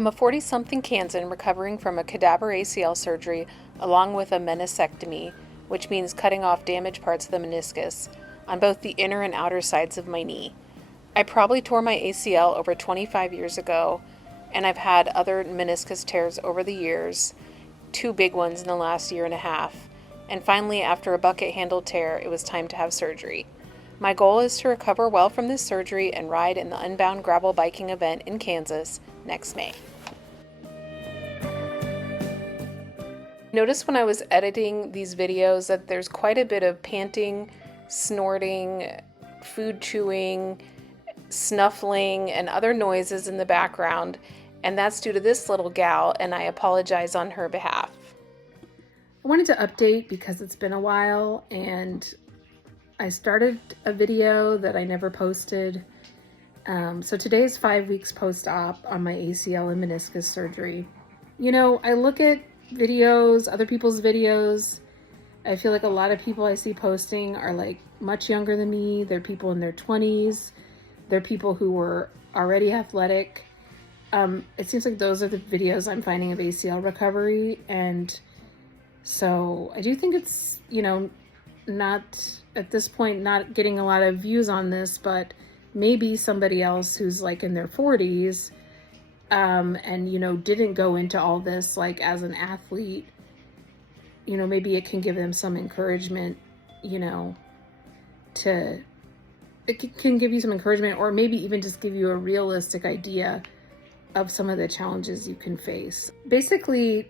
I'm a 40-something Kansan recovering from a cadaver ACL surgery along with a meniscectomy, which means cutting off damaged parts of the meniscus, on both the inner and outer sides of my knee. I probably tore my ACL over 25 years ago, and I've had other meniscus tears over the years, 2 big ones in the last year and a half, and finally after a bucket handle tear, it was time to have surgery. My goal is to recover well from this surgery and ride in the Unbound gravel biking event in Kansas next May. Notice when I was editing these videos that there's quite a bit of panting, snorting, food chewing, snuffling, and other noises in the background, and that's due to this little gal, and I apologize on her behalf. I wanted to update because it's been a while, and I started a video that I never posted. So today is 5 weeks post-op on my ACL and meniscus surgery. You know, I look at videos, other people's videos. I feel like a lot of people I see posting are like much younger than me. They're people in their 20s. They're people who were already athletic. It seems like those are the videos I'm finding of ACL recovery. And so I do think it's, you know, not at this point, not getting a lot of views on this, but maybe somebody else who's like in their 40s and, you know, didn't go into all this like as an athlete, you know, maybe it can give them some encouragement, you know, it can give you some encouragement, or maybe even just give you a realistic idea of some of the challenges you can face. Basically,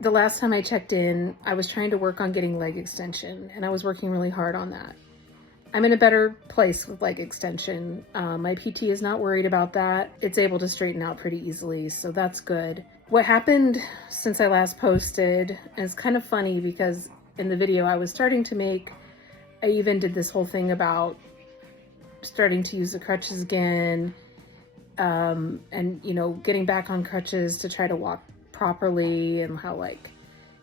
the last time I checked in, I was trying to work on getting leg extension, and I was working really hard on that. I'm in a better place with leg extension. My PT is not worried about that. It's able to straighten out pretty easily, so that's good. What happened since I last posted is kind of funny because in the video I was starting to make, I even did this whole thing about starting to use the crutches again, and, you know, getting back on crutches to try to walk properly, and how, like,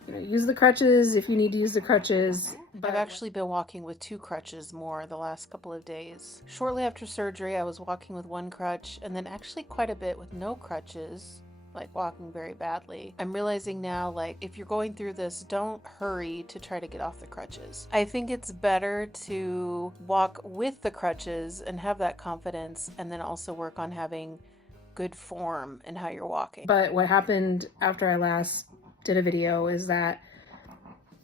you know, use the crutches if you need to use the crutches. I've actually been walking with 2 crutches more the last couple of days. Shortly after surgery, I was walking with 1 crutch, and then actually quite a bit with no crutches, like walking very badly. I'm realizing now, like, if you're going through this, don't hurry to try to get off the crutches. I think it's better to walk with the crutches and have that confidence, and then also work on having good form in how you're walking. But what happened after I last did a video is that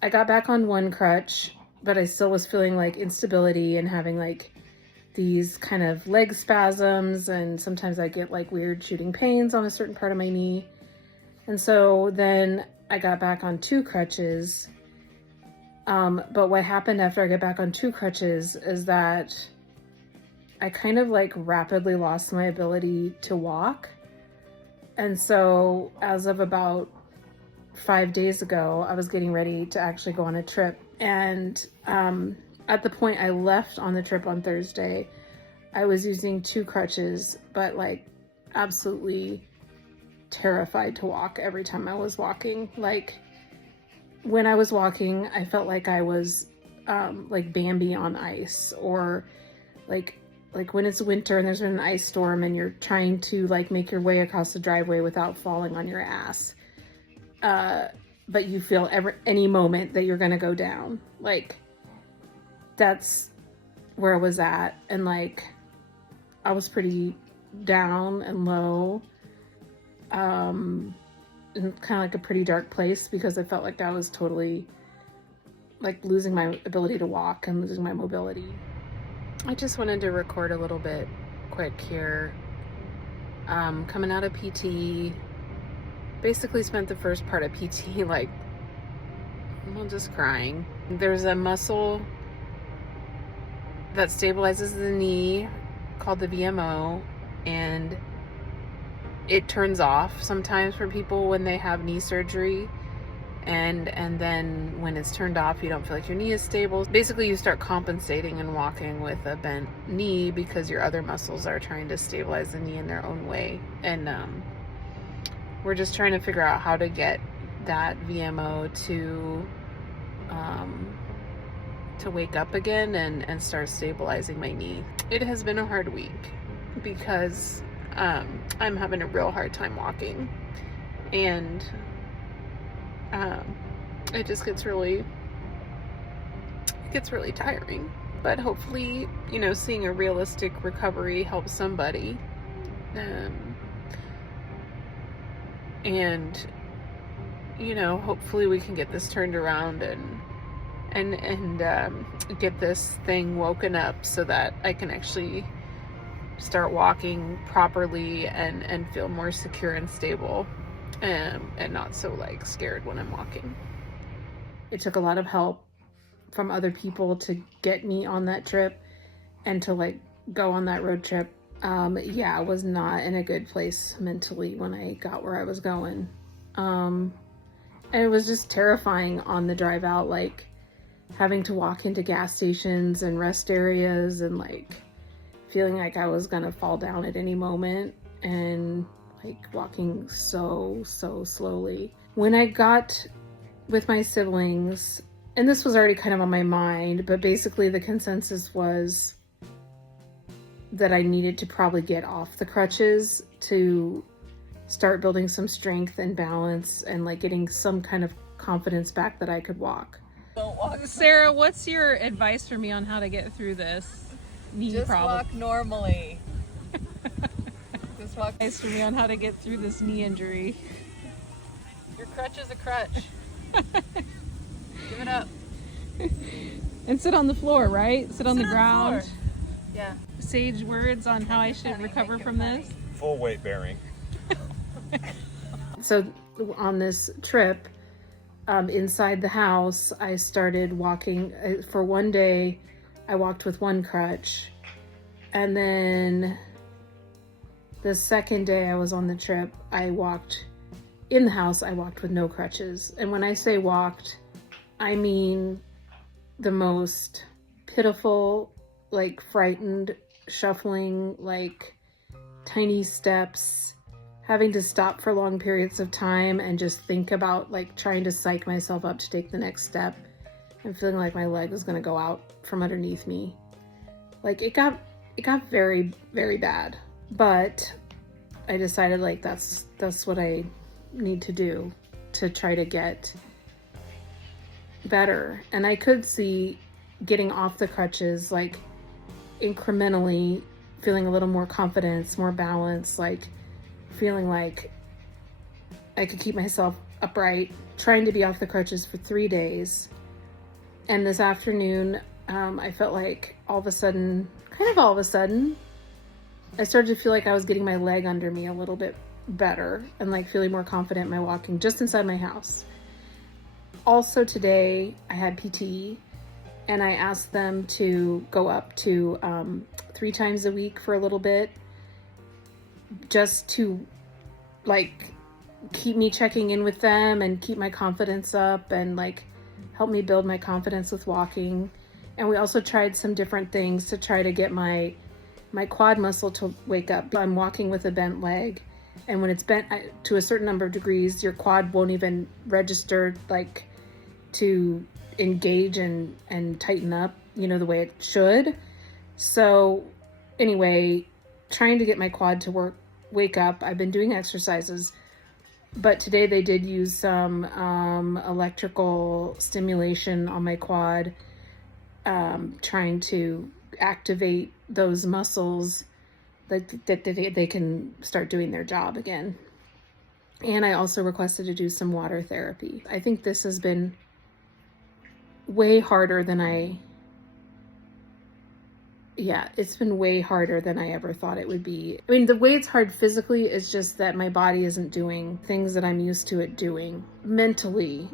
I got back on 1 crutch, but I still was feeling like instability and having like these kind of leg spasms, and sometimes I get like weird shooting pains on a certain part of my knee. And so then I got back on 2 crutches. But what happened after I got back on 2 crutches is that I kind of like rapidly lost my ability to walk. And so as of about 5 days ago, I was getting ready to actually go on a trip. And at the point I left on the trip on Thursday, I was using 2 crutches, but like absolutely terrified to walk every time I was walking. Like when I was walking, I felt like I was like Bambi on ice, or like when it's winter and there's an ice storm and you're trying to like make your way across the driveway without falling on your ass. But you feel any moment that you're gonna go down. Like, that's where I was at. And like, I was pretty down and low, in kind of like a pretty dark place, because I felt like I was totally like losing my ability to walk and losing my mobility. I just wanted to record a little bit quick here. Coming out of PT, basically spent the first part of PT like, well, just crying. There's a muscle that stabilizes the knee called the VMO, and it turns off sometimes for people when they have knee surgery. And then when it's turned off, you don't feel like your knee is stable. Basically, you start compensating and walking with a bent knee because your other muscles are trying to stabilize the knee in their own way. And we're just trying to figure out how to get that VMO to wake up again and start stabilizing my knee. It has been a hard week because I'm having a real hard time walking, and it just gets really tiring. But hopefully, you know, seeing a realistic recovery helps somebody. And you know, hopefully we can get this turned around and get this thing woken up so that I can actually start walking properly and feel more secure and stable, and not so like scared when I'm walking. It took a lot of help from other people to get me on that trip and to like go on that road trip. Yeah, I was not in a good place mentally when I got where I was going. And it was just terrifying on the drive out, like having to walk into gas stations and rest areas and like feeling like I was gonna fall down at any moment, and like walking so slowly. When I got with my siblings, and this was already kind of on my mind, but basically the consensus was that I needed to probably get off the crutches to start building some strength and balance and like getting some kind of confidence back that I could walk. Don't walk. Sarah, what's your advice for me on how to get through this knee Just problem? walk normally. Just walk. Advice for me on how to get through this knee injury. Your crutch is a crutch. Give it up. And sit on the floor, right? Sit on the Sit ground. floor. Yeah. Sage words on how I should recover from this. Full weight bearing. So on this trip, inside the house, I started walking. For one day, I walked with one crutch. And then the second day I was on the trip, I walked in the house. I walked with no crutches. And when I say walked, I mean the most pitiful, like frightened, shuffling, like tiny steps, having to stop for long periods of time and just think about like trying to psych myself up to take the next step and feeling like my leg was going to go out from underneath me. Like it got very, very bad, but I decided like that's what I need to do to try to get better. And I could see getting off the crutches, like incrementally feeling a little more confidence, more balance, like feeling like I could keep myself upright, trying to be off the crutches for 3 days. And this afternoon, I felt like all of a sudden, I started to feel like I was getting my leg under me a little bit better and like feeling more confident in my walking just inside my house. Also today, I had PT, and I asked them to go up to 3 times a week for a little bit, just to like keep me checking in with them and keep my confidence up and like help me build my confidence with walking. And we also tried some different things to try to get my quad muscle to wake up. I'm walking with a bent leg, and when it's bent to a certain number of degrees, your quad won't even register like to engage and tighten up, you know, the way it should. So anyway, trying to get my quad to wake up. I've been doing exercises, but today they did use some electrical stimulation on my quad, trying to activate those muscles that they can start doing their job again. And I also requested to do some water therapy. I think this has been way harder than it's been way harder than I ever thought it would be. I mean, the way it's hard physically is just that my body isn't doing things that I'm used to it doing. Mentally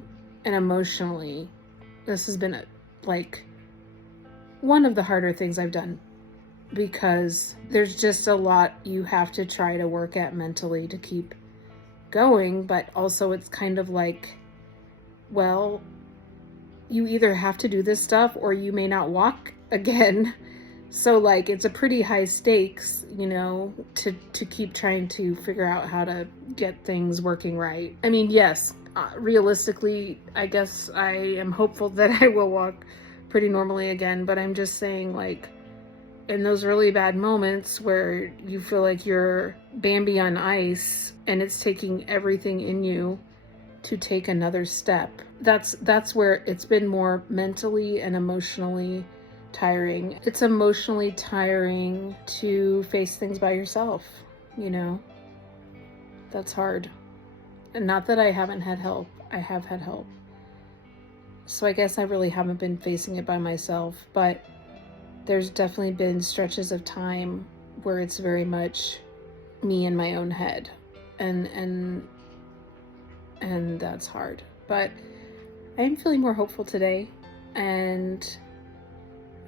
and emotionally, this has been like one of the harder things I've done, because there's just a lot you have to try to work at mentally to keep going. But also it's kind of like, well, you either have to do this stuff or you may not walk again. So like it's a pretty high stakes, you know, to keep trying to figure out how to get things working right. I mean, yes, realistically, I guess I am hopeful that I will walk pretty normally again, but I'm just saying, like, in those really bad moments where you feel like you're Bambi on ice and it's taking everything in you to take another step. That's where it's been more mentally and emotionally tiring. It's emotionally tiring to face things by yourself, you know. That's hard. And not that I haven't had help. I have had help. So I guess I really haven't been facing it by myself, but there's definitely been stretches of time where it's very much me in my own head. And that's hard. But I am feeling more hopeful today, and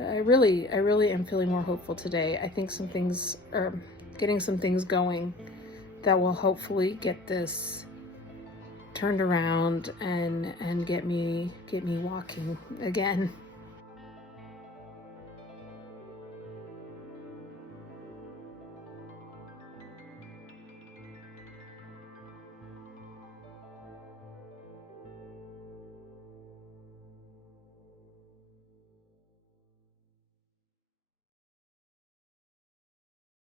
I really am feeling more hopeful today. I think some things are getting some things going that will hopefully get this turned around and get me walking again.